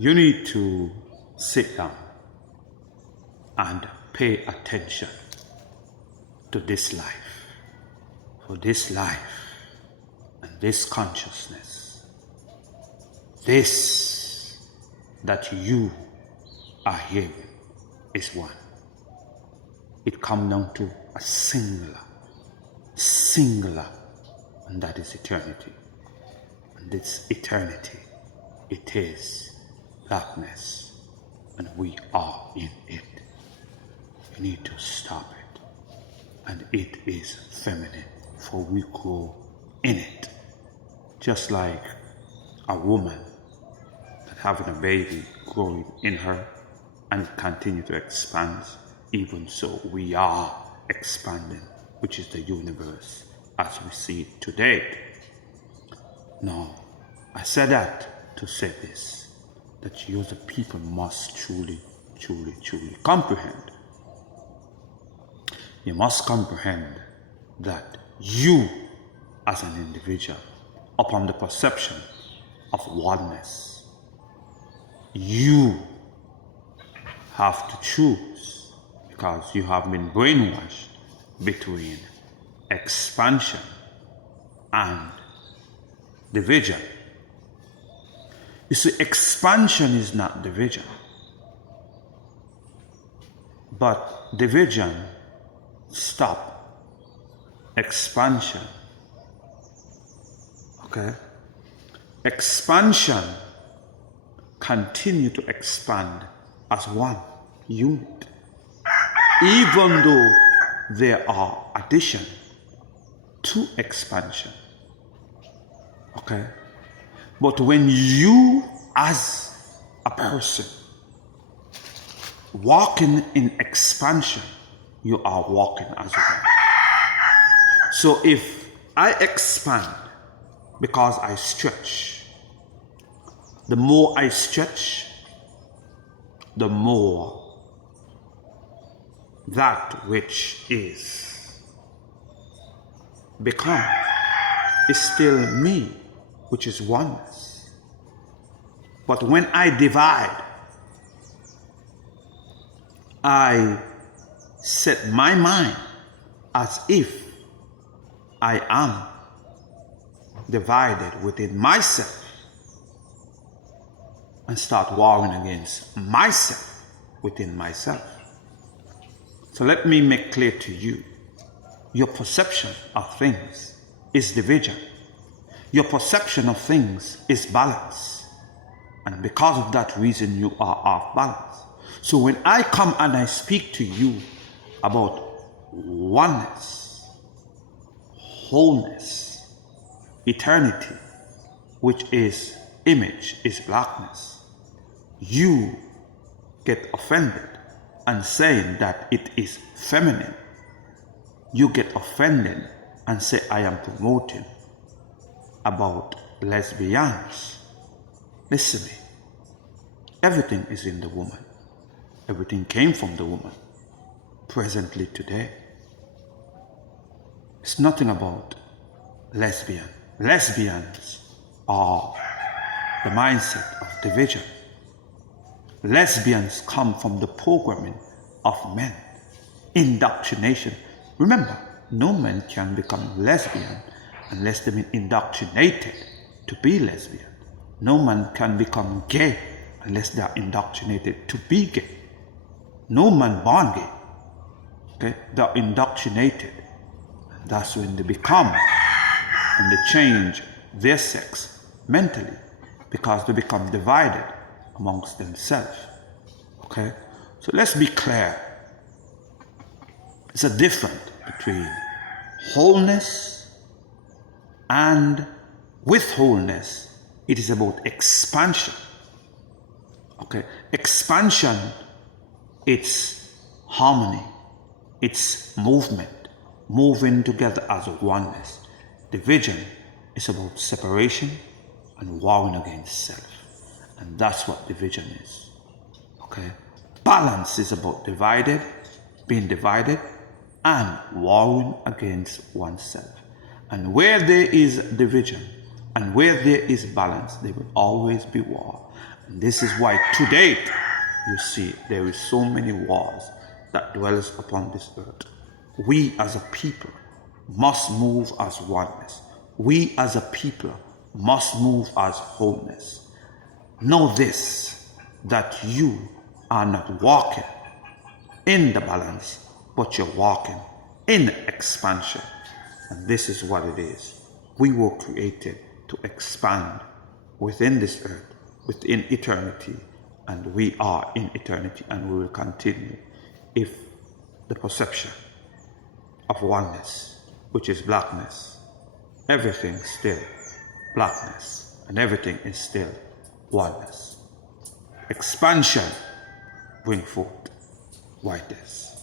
You need to sit down and pay attention to this life. For this life and this consciousness, this that you are hearing is one. It comes down to a singular, and that is eternity. And this eternity, it is blackness, and we are in it. You need to stop it. And it is feminine, for we grow in it. Just like a woman that having a baby growing in her and continue to expand, even so we are expanding, which is the universe as we see it today. Now, I said that to say this, that you the people must truly comprehend. You must comprehend that you as an individual, upon the perception of oneness, you have to choose, because you have been brainwashed between expansion and division. You see, expansion is not division, but division stop expansion. Okay? Expansion continue to expand as one unit, even though there are addition to expansion. Okay? But when you as a person walking in expansion, you are walking as one. So if I expand because I stretch, the more I stretch, the more that which is become is still me, which is oneness. But when I divide, I set my mind as if I am divided within myself and start warring against myself within myself. So let me make clear to you, your perception of things is division. Your perception of things is balance. And because of that reason, you are off balance. So when I come and I speak to you about oneness, wholeness, eternity, which is image, is blackness, you get offended and saying that it is feminine. You get offended and say, I am promoting about lesbians. Listen to me. Everything is in the woman. Everything came from the woman. Presently today, it's nothing about lesbian. Lesbians are the mindset of division. Lesbians come from the programming of men. Indoctrination. Remember, no man can become lesbian unless they've been indoctrinated to be lesbian. No man can become gay unless they are indoctrinated to be gay. No man born gay. Okay? They are indoctrinated. And that's when they become, and they change their sex mentally, because they become divided amongst themselves. Okay? So let's be clear. It's a difference between wholeness and with wholeness, it is about expansion. Okay? Expansion, it's harmony, it's movement, moving together as a oneness. Division is about separation and warring against self. And that's what division is. Okay? Balance is about being divided, and warring against oneself. And where there is division and where there is balance, there will always be war. And this is why to date, you see, there is so many wars that dwells upon this earth. We as a people must move as oneness. We as a people must move as wholeness. Know this, that you are not walking in the balance, but you're walking in expansion. And this is what it is. We were created to expand within this earth, within eternity, and we are in eternity, and we will continue if the perception of oneness, which is blackness, everything is still blackness, and everything is still oneness. Expansion bring forth whiteness.